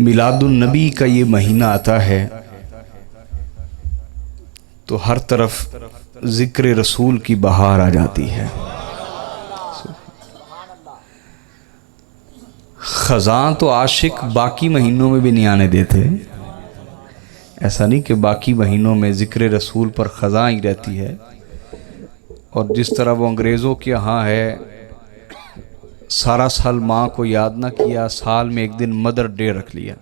میلاد النبی کا یہ مہینہ آتا ہے تو ہر طرف ذکر رسول کی بہار آ جاتی ہے۔ خزاں تو عاشق باقی مہینوں میں بھی نہیں آنے دیتے، ایسا نہیں کہ باقی مہینوں میں ذکر رسول پر خزاں ہی رہتی ہے، اور جس طرح وہ انگریزوں کے ہاں ہے سارا سال ماں کو یاد نہ کیا، سال میں ایک دن مدر ڈے رکھ لیا،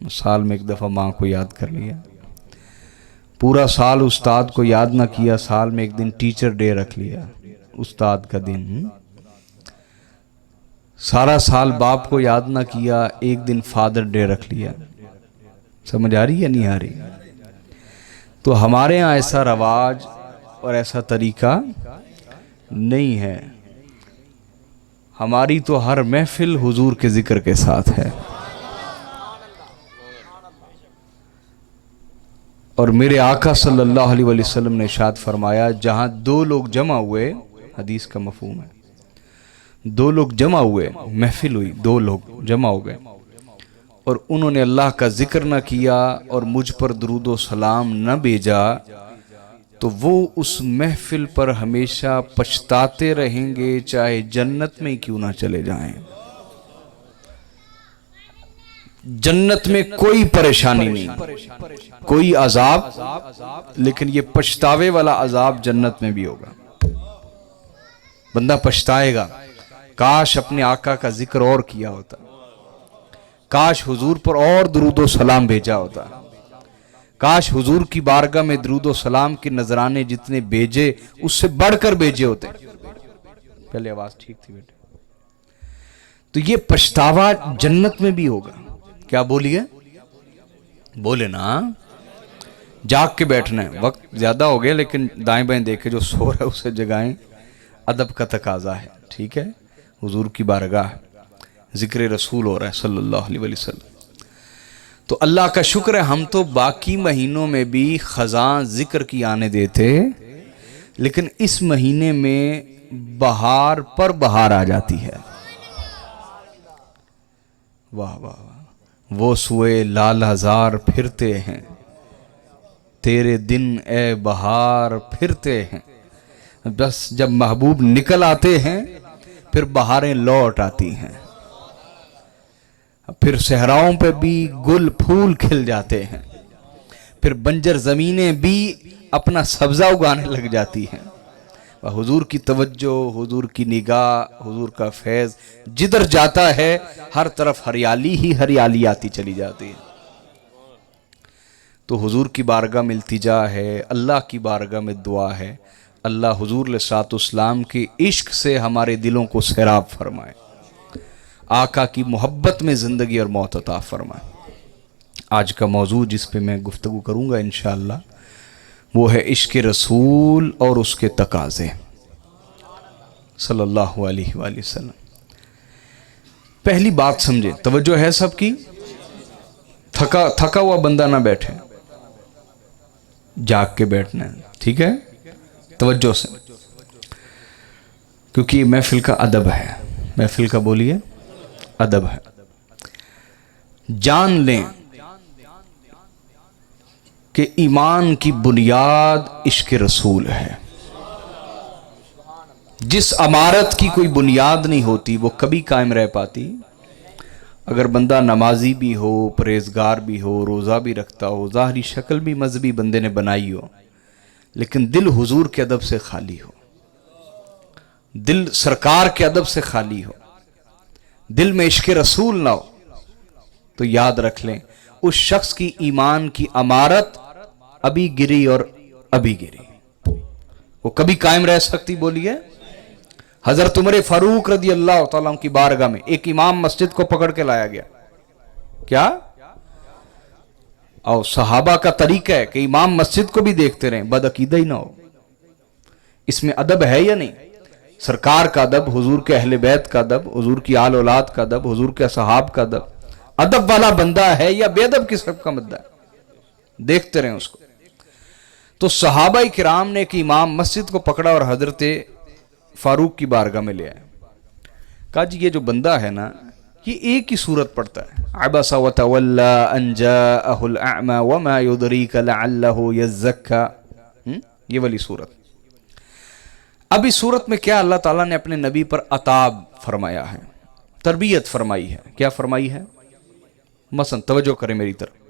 سال میں ایک دفعہ ماں کو یاد کر لیا، پورا سال استاد کو یاد نہ کیا، سال میں ایک دن ٹیچر ڈے رکھ لیا، استاد کا دن، سارا سال باپ کو یاد نہ کیا، ایک دن فادر ڈے رکھ لیا۔ سمجھ آ رہی یا نہیں آ رہی؟ تو ہمارے ہاں ایسا رواج اور ایسا طریقہ نہیں ہے، ہماری تو ہر محفل حضور کے ذکر کے ساتھ ہے۔ اور میرے آقا صلی اللہ علیہ وسلم نے ارشاد فرمایا، جہاں دو لوگ جمع ہوئے، حدیث کا مفہوم ہے، دو لوگ جمع ہوئے، محفل ہوئی، دو لوگ جمع ہو گئے اور انہوں نے اللہ کا ذکر نہ کیا اور مجھ پر درود و سلام نہ بھیجا، تو وہ اس محفل پر ہمیشہ پچھتاتے رہیں گے، چاہے جنت میں کیوں نہ چلے جائیں۔ جنت میں کوئی پریشانی نہیں، کوئی عذاب، لیکن یہ پچھتاوے والا عذاب جنت میں بھی ہوگا۔ بندہ پچھتائے گا، کاش اپنے آقا کا ذکر اور کیا ہوتا، کاش حضور پر اور درود و سلام بھیجا ہوتا، کاش حضور کی بارگاہ میں درود و سلام کے نذرانے جتنے بھیجے اس سے بڑھ کر بھیجے ہوتے۔ پہلے آواز ٹھیک تھی بیٹے؟ تو یہ پچھتاوا جنت میں بھی ہوگا۔ کیا بولیے؟ بولے نا، جاگ کے بیٹھنا ہے، وقت زیادہ ہو گیا لیکن دائیں بائیں دیکھے جو سو رہا ہے اسے جگائیں، ادب کا تقاضا ہے، ٹھیک ہے؟ حضور کی بارگاہ ذکر رسول ہو رہا ہے صلی اللہ علیہ وسلم۔ تو اللہ کا شکر ہے ہم تو باقی مہینوں میں بھی خزاں ذکر کی آنے دیتے، لیکن اس مہینے میں بہار پر بہار آ جاتی ہے۔ واہ واہ واہ، وہ سوئے لال ہزار پھرتے ہیں، تیرے دن اے بہار پھرتے ہیں۔ بس جب محبوب نکل آتے ہیں پھر بہاریں لوٹ آتی ہیں، پھر صحراؤں پہ بھی گل پھول کھل جاتے ہیں، پھر بنجر زمینیں بھی اپنا سبزہ اگانے لگ جاتی ہیں۔ حضور کی توجہ، حضور کی نگاہ، حضور کا فیض جدھر جاتا ہے ہر طرف ہریالی ہی ہریالی آتی چلی جاتی ہے۔ تو حضور کی بارگاہ میں التجا ہے، اللہ کی بارگاہ میں دعا ہے، اللہ حضور علیہ الصلوۃ والسلام کے عشق سے ہمارے دلوں کو سیراب فرمائے، آقا کی محبت میں زندگی اور موت عطا فرمائے۔ آج کا موضوع جس پہ میں گفتگو کروں گا انشاءاللہ وہ ہے عشق رسول اور اس کے تقاضے صلی اللہ علیہ وآلہ وسلم۔ پہلی بات سمجھے، توجہ ہے سب کی؟ تھکا ہوا بندہ نہ بیٹھے، جاگ کے بیٹھنا ہے، ٹھیک ہے؟ توجہ سے، کیونکہ یہ محفل کا ادب ہے، محفل کا بولیے ادب ہے۔ جان لیں کہ ایمان کی بنیاد عشق رسول ہے۔ جس عمارت کی کوئی بنیاد نہیں ہوتی وہ کبھی قائم رہ پاتی۔ اگر بندہ نمازی بھی ہو، پرہیزگار بھی ہو، روزہ بھی رکھتا ہو، ظاہری شکل بھی مذہبی بندے نے بنائی ہو، لیکن دل حضور کے ادب سے خالی ہو، دل سرکار کے ادب سے خالی ہو، دل میں عشق رسول نہ ہو، تو یاد رکھ لیں اس شخص کی ایمان کی عمارت ابھی گری اور ابھی گری، وہ کبھی قائم رہ سکتی؟ بولیے۔ حضرت عمر فاروق رضی اللہ تعالیٰ عنہ کی بارگاہ میں ایک امام مسجد کو پکڑ کے لایا گیا، کیا؟ اور صحابہ کا طریقہ ہے کہ امام مسجد کو بھی دیکھتے رہیں، بدعقیدہ ہی نہ ہو۔ اس میں ادب ہے یا نہیں؟ سرکار کا ادب، حضور کے اہل بیت کا ادب، حضور کی آل اولاد کا ادب، حضور کے اصحاب کا ادب، ادب والا بندہ ہے یا بے ادب قسم کا بندہ ہے؟ دیکھتے رہیں اس کو۔ تو صحابہ کرام نے کہ امام مسجد کو پکڑا اور حضرت فاروق کی بارگاہ میں لے آئے، کہا جی یہ جو بندہ ہے نا یہ ایک ہی صورت پڑھتا ہے، عبس وتولى ان جاءه الاعمى وما يدريك لعله يزكى، یہ والی صورت۔ اب اس صورت میں کیا اللہ تعالیٰ نے اپنے نبی پر عتاب فرمایا ہے، تربیت فرمائی ہے۔ کیا فرمائی ہے؟ مثلا توجہ کریں میری طرف۔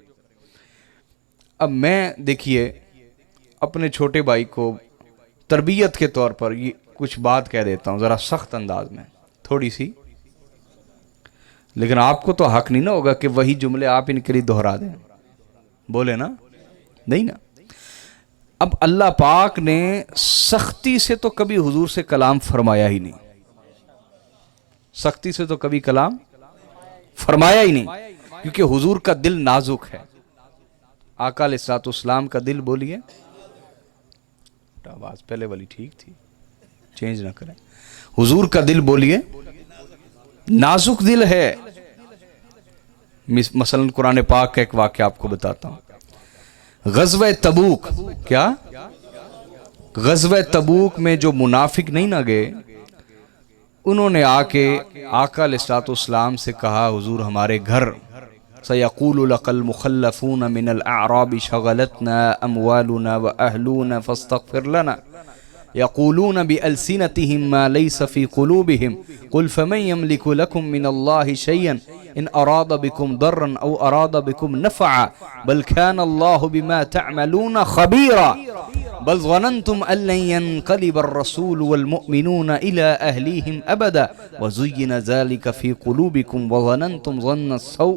اب میں دیکھیے اپنے چھوٹے بھائی کو تربیت کے طور پر یہ کچھ بات کہہ دیتا ہوں ذرا سخت انداز میں تھوڑی سی، لیکن آپ کو تو حق نہیں نا ہوگا کہ وہی جملے آپ ان کے لیے دہرا دیں، بولے نا، نہیں نا۔ اب اللہ پاک نے سختی سے تو کبھی حضور سے کلام فرمایا ہی نہیں، سختی سے تو کبھی کلام فرمایا ہی نہیں، کیونکہ حضور کا دل نازک ہے۔ آقا علیہ الصلوۃ والسلام کا دل، بولیے، آواز پہلے والی ٹھیک تھی، چینج نہ کریں۔ حضور کا دل، بولیے، نازک دل ہے۔ مثلا قرآن پاک کا ایک واقعہ آپ کو بتاتا ہوں، غزوہ تبوک، کیا غزوہ تبوک میں جو منافق نہیں نہ گئے، انہوں نے آ کے آقا علیہ الصلوۃ والسلام سے کہا، حضور ہمارے گھر سَيَقُولُ لَكَ الْمُخَلَّفُونَ مِنَ الْأَعْرَابِ شَغَلَتْنَا أَمْوَالُنَا وَأَهْلُونَا فَاسْتَغْفِرْ لَنَا يَقُولُونَ بِأَلْسِنَتِهِمْ مَا لَيْسَ فِي قُلُوبِهِمْ قُلْ فَمَنْ يَمْلِكُ لَكُمْ مِنَ اللَّهِ شَيْئًا إِنْ أَرَادَ بِكُمْ ضَرًّا أَوْ أَرَادَ بِكُمْ نَفْعًا بَلْ كَانَ اللَّهُ بِمَا تَعْمَلُونَ خَبِيرًا بل ظننتم أن لن ينقلب الرسول والمؤمنون إلى أهليهم أبدا وزين ذلك في قلوبكم وظننتم ظن السوء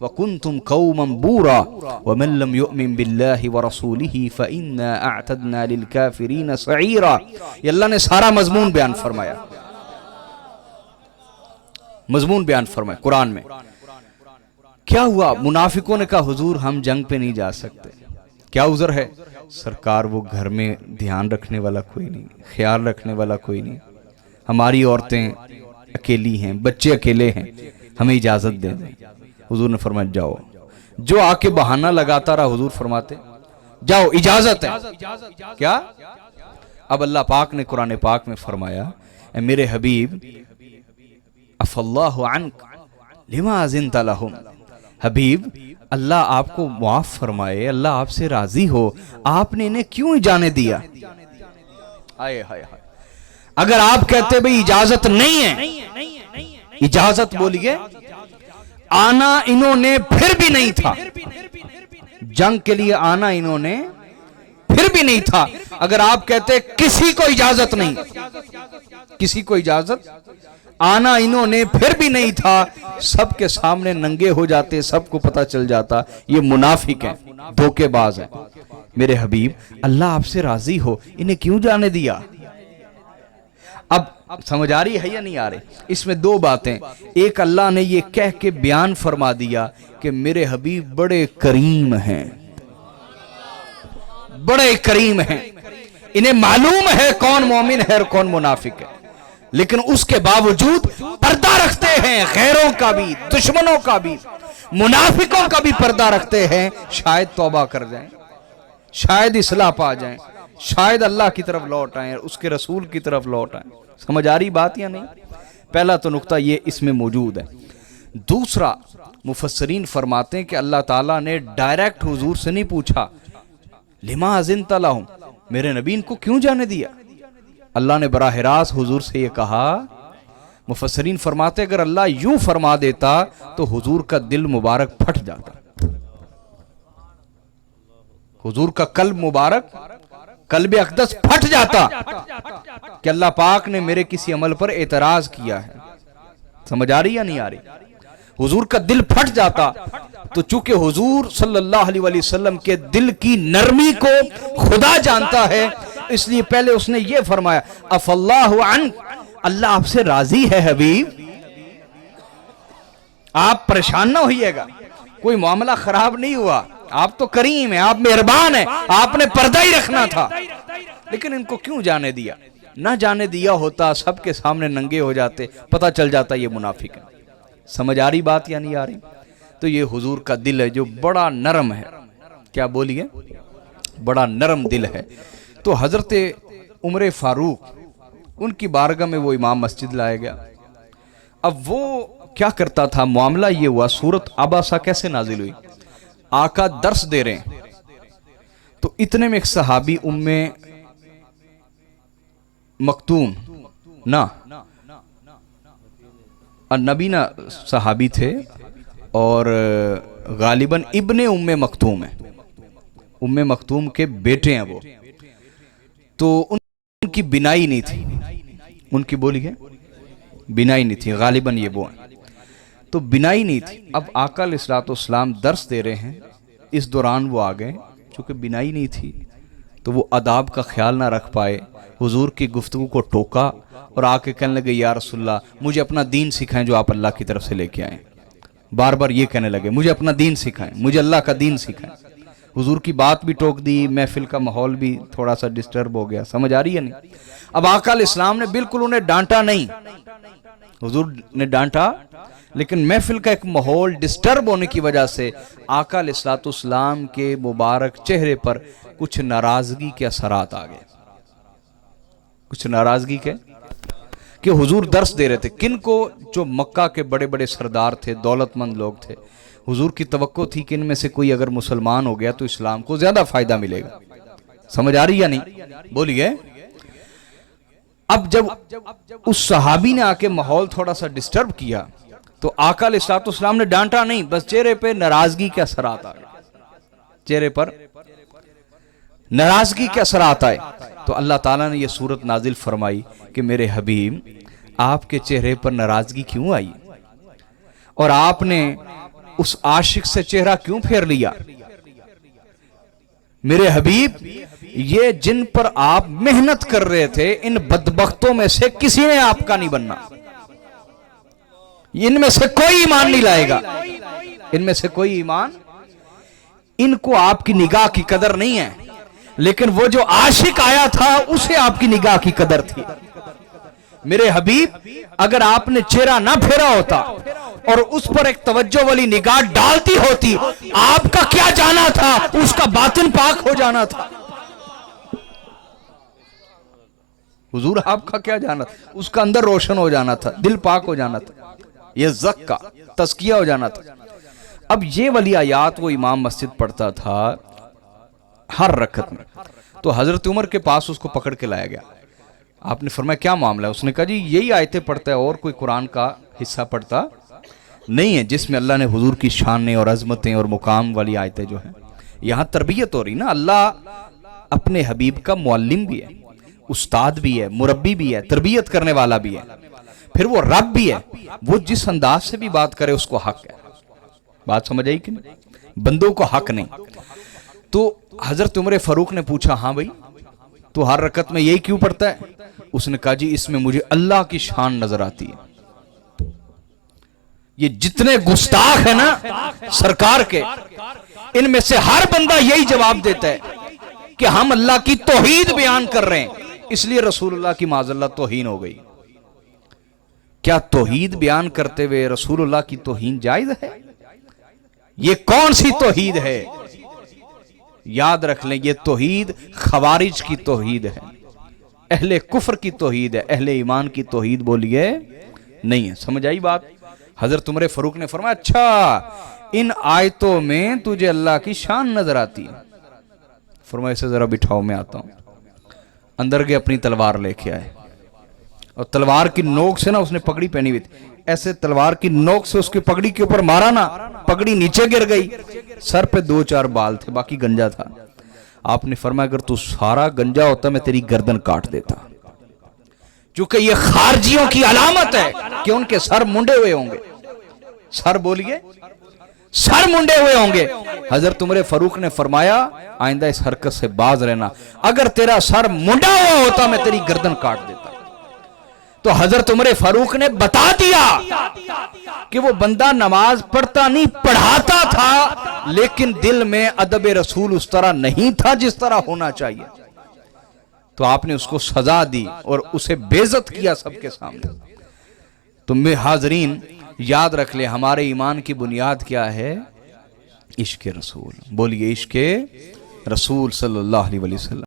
وكنتم قوما بورا ومن لم يؤمن بالله ورسوله فإنا أعتدنا للكافرين سعيرا۔ یہ اللہ نے سارا مضمون بیان فرمایا، مضمون بیان فرمایا قرآن میں۔ کیا ہوا؟ منافقوں نے کہا حضور ہم جنگ پہ نہیں جا سکتے، کیا عذر ہے؟ سرکار وہ گھر میں دھیان رکھنے والا کوئی نہیں، خیال رکھنے والا کوئی نہیں، ہماری عورتیں اکیلی ہیں، بچے اکیلے ہیں، ہمیں اجازت دے دیں۔ حضور نے فرمایا جاؤ۔ جو آ کے بہانہ لگاتا رہا، حضور فرماتے جاؤ، اجازت ہے۔ کیا؟ اب اللہ پاک نے قرآن پاک میں فرمایا، اے میرے حبیب عفا اللہ عنک لما اذنت لہم، حبیب اللہ آپ کو معاف فرمائے، اللہ آپ سے راضی ہو، آپ نے انہیں کیوں جانے دیا؟ آئے ہائے ہائے، اگر آپ کہتے بھئی اجازت نہیں ہے، اجازت بولیے، آنا انہوں نے پھر بھی نہیں تھا، جنگ کے لیے آنا انہوں نے پھر بھی نہیں تھا۔ اگر آپ کہتے کسی کو اجازت نہیں، کسی کو اجازت، آنا انہوں نے پھر بھی نہیں تھا، سب کے سامنے ننگے ہو جاتے، سب کو پتہ چل جاتا یہ منافق ہیں، دھوکے باز ہیں۔ میرے حبیب اللہ آپ سے راضی ہو، انہیں کیوں جانے دیا؟ اب سمجھ آ رہی ہے یا نہیں آ رہی؟ اس میں دو باتیں، ایک اللہ نے یہ کہہ کے بیان فرما دیا کہ میرے حبیب بڑے کریم ہیں، بڑے کریم ہیں، انہیں معلوم ہے کون مومن ہے اور کون منافق ہے، لیکن اس کے باوجود پردہ رکھتے ہیں، غیروں کا بھی، دشمنوں کا بھی، منافقوں کا بھی پردہ رکھتے ہیں، شاید توبہ کر جائیں، شاید اصلاح پا جائیں، شاید اللہ کی طرف لوٹ آئیں، اس کے رسول کی طرف لوٹ آئیں۔ سمجھ آ رہی بات یا نہیں؟ پہلا تو نقطہ یہ اس میں موجود ہے۔ دوسرا، مفسرین فرماتے ہیں کہ اللہ تعالیٰ نے ڈائریکٹ حضور سے نہیں پوچھا لما اذنت لہم، میرے نبی ان کو کیوں جانے دیا؟ اللہ نے براہ راست حضور سے یہ کہا۔ مفسرین فرماتے اگر اللہ یوں فرما دیتا تو حضور کا دل مبارک پھٹ جاتا، حضور کا قلب مبارک، قلب اقدس پھٹ جاتا کہ اللہ پاک نے میرے کسی عمل پر اعتراض کیا ہے۔ سمجھ آ رہی یا نہیں آ رہی؟ حضور کا دل پھٹ جاتا، تو چونکہ حضور صلی اللہ علیہ وسلم کے دل کی نرمی کو خدا جانتا ہے، اس لیے پہلے اس نے یہ فرمایا عفا اللہ عنک، اللہ آپ سے راضی ہے حبیب، آپ پریشان نہ ہوئیے گا، کوئی معاملہ خراب نہیں ہوا، آپ تو کریم ہیں، آپ مہربان ہیں، آپ نے پردہ ہی رکھنا تھا، لیکن ان کو کیوں جانے دیا؟ نہ جانے دیا ہوتا سب کے سامنے ننگے ہو جاتے، پتہ چل جاتا یہ منافق ہے۔ سمجھ آ رہی بات یا نہیں آ رہی؟ تو یہ حضور کا دل ہے جو بڑا نرم ہے، کیا بولیے، بڑا نرم دل ہے۔ تو حضرت عمر فاروق، ان کی بارگاہ میں وہ امام مسجد لائے گیا۔ اب وہ کیا کرتا تھا؟ معاملہ یہ ہوا، سورت عباسہ کیسے نازل ہوئی؟ آقا درس دے رہے ہیں تو اتنے میں ایک صحابی ام مکتوم نہ نبینا صحابی تھے اور غالباً ابن ام مکتوم ہیں، ام مکتوم کے بیٹے ہیں وہ، تو ان کی بینائی نہیں تھی، ان کی بولی ہے بینائی نہیں تھی، غالباً یہ وہ ہیں، تو بینائی نہیں تھی۔ اب آقا علیہ الصلوۃ والسلام درس دے رہے ہیں، اس دوران وہ آ گئے، چونکہ بینائی نہیں تھی تو وہ آداب کا خیال نہ رکھ پائے، حضور کی گفتگو کو ٹوکا اور آ کے کہنے لگے یا رسول اللہ مجھے اپنا دین سکھائیں جو آپ اللہ کی طرف سے لے کے آئیں۔ بار بار یہ کہنے لگے مجھے اپنا دین سکھائیں، مجھے اللہ کا دین سکھائیں۔ حضور کی بات بھی ٹوک دی، محفل کا ماحول بھی تھوڑا سا ڈسٹرب ہو گیا، سمجھ آ رہی ہے نہیں؟ اب آقا علیہ السلام نے بالکل انہیں ڈانٹا نہیں، حضور نے ڈانٹا، لیکن محفل کا ایک ماحول ڈسٹرب ہونے کی وجہ سے آقا علیہ الصلوۃ والسلام کے مبارک چہرے پر کچھ ناراضگی کے اثرات آ گئے، کچھ ناراضگی کے، کہ حضور درس دے رہے تھے کن کو؟ جو مکہ کے بڑے بڑے سردار تھے، دولت مند لوگ تھے، حضور کی توقع تھی کہ ان میں سے کوئی اگر مسلمان ہو گیا تو اسلام کو زیادہ فائدہ ملے گا، سمجھ آ رہی یا نہیں؟ بولیے۔ اب جب اس صحابی نے آ کے ماحول تھوڑا سا ڈسٹرب کیا تو آقا علیہ الصلوۃ والسلام نے ڈانٹا نہیں، بس چہرے پہ ناراضگی کے اثرات آئے، چہرے پر ناراضگی کے اثرات آئے، تو اللہ تعالیٰ نے یہ سورت نازل فرمائی کہ میرے حبیب آپ کے چہرے پر ناراضگی کیوں آئی اور آپ نے اس عاشق سے چہرہ کیوں پھیر لیا؟ میرے حبیب یہ جن پر آپ محنت کر رہے تھے ان بدبختوں میں سے کسی نے آپ کا نہیں بننا، ان میں سے کوئی ایمان نہیں لائے گا، ان میں سے کوئی ایمان، ان کو آپ کی نگاہ کی قدر نہیں ہے، لیکن وہ جو عاشق آیا تھا اسے آپ کی نگاہ کی قدر تھی۔ میرے حبیب اگر آپ نے چہرہ نہ پھیرا ہوتا اور اس پر ایک توجہ والی نگاہ ڈالتی ہوتی، آپ کا کیا جانا تھا؟ اس کا باطن پاک ہو جانا تھا۔ حضور آپ کا کیا جانا تھا؟ اس کا اندر روشن ہو جانا تھا، دل پاک ہو جانا تھا، یہ زک کا تزکیہ ہو جانا تھا۔ اب یہ والی آیات وہ امام مسجد پڑھتا تھا ہر رکعت میں، تو حضرت عمر کے پاس اس کو پکڑ کے لایا گیا، آپ نے فرمایا کیا معاملہ ہے؟ اس نے کہا جی یہی آیتیں پڑھتا ہے اور کوئی قرآن کا حصہ پڑھتا نہیں ہے جس میں اللہ نے حضور کی شانیں اور عظمتیں اور مقام والی آیتیں جو ہیں، یہاں تربیت ہو رہی نا، اللہ اپنے حبیب کا معلم بھی ہے، استاد بھی ہے، مربی بھی ہے، تربیت کرنے والا بھی ہے، پھر وہ رب بھی ہے، وہ جس انداز سے بھی بات کرے اس کو حق ہے۔ بات سمجھ آئی کہ نہیں؟ بندوں کو حق نہیں۔ تو حضرت عمر فاروق نے پوچھا ہاں بھائی تو ہر رکعت میں یہی کیوں پڑھتا ہے؟ اس نے کہا جی اس میں مجھے اللہ کی شان نظر آتی ہے۔ یہ جتنے گستاخ ہیں نا سرکار کے، ان میں سے ہر بندہ یہی جواب دیتا ہے کہ ہم اللہ کی توحید بیان کر رہے ہیں، اس لیے رسول اللہ کی معاذ اللہ توہین ہو گئی۔ کیا توحید بیان کرتے ہوئے رسول اللہ کی توہین جائز ہے؟ یہ کون سی توحید ہے؟ یاد رکھ لیں یہ توحید خوارج کی توحید ہے، اہل کفر کی توحید ہے، اہل ایمان کی توحید بولیے نہیں ہے۔ سمجھ آئی بات؟ حضرت عمر فاروق نے فرمایا اچھا ان آیتوں میں تجھے اللہ کی شان نظر آتی ہے؟ فرمایا اسے ذرا بٹھاؤ میں آتا ہوں۔ اندر گئے اپنی تلوار لے کے آئے اور تلوار کی نوک سے نا اس نے پگڑی پہنی ہوئی تھی، ایسے تلوار کی نوک سے اس کی پگڑی کے اوپر مارا نا، پگڑی نیچے گر گئی، سر پہ 2-4 بال تھے باقی گنجا تھا۔ آپ نے فرمایا اگر تو سارا گنجا ہوتا میں تیری گردن کاٹ دیتا، چونکہ یہ خارجیوں کی علامت ہے کہ ان کے سر منڈے ہوئے ہوں گے، سر بولیے سر منڈے ہوئے ہوں گے۔ حضرت عمر فاروق نے فرمایا آئندہ اس حرکت سے باز رہنا، اگر تیرا سر منڈا ہوا ہوتا میں تیری گردن کاٹ دیتا۔ تو حضرت عمر فاروق نے بتا دیا کہ وہ بندہ نماز پڑھتا نہیں پڑھاتا تھا، لیکن دل میں ادب رسول اس طرح نہیں تھا جس طرح ہونا چاہیے، تو آپ نے اس کو سزا دی اور اسے بے عزت کیا سب کے سامنے۔ تو میں حاضرین یاد رکھ لیں ہمارے ایمان کی بنیاد کیا ہے؟ عشق رسول، بولیے عشق رسول صلی اللہ علیہ وسلم۔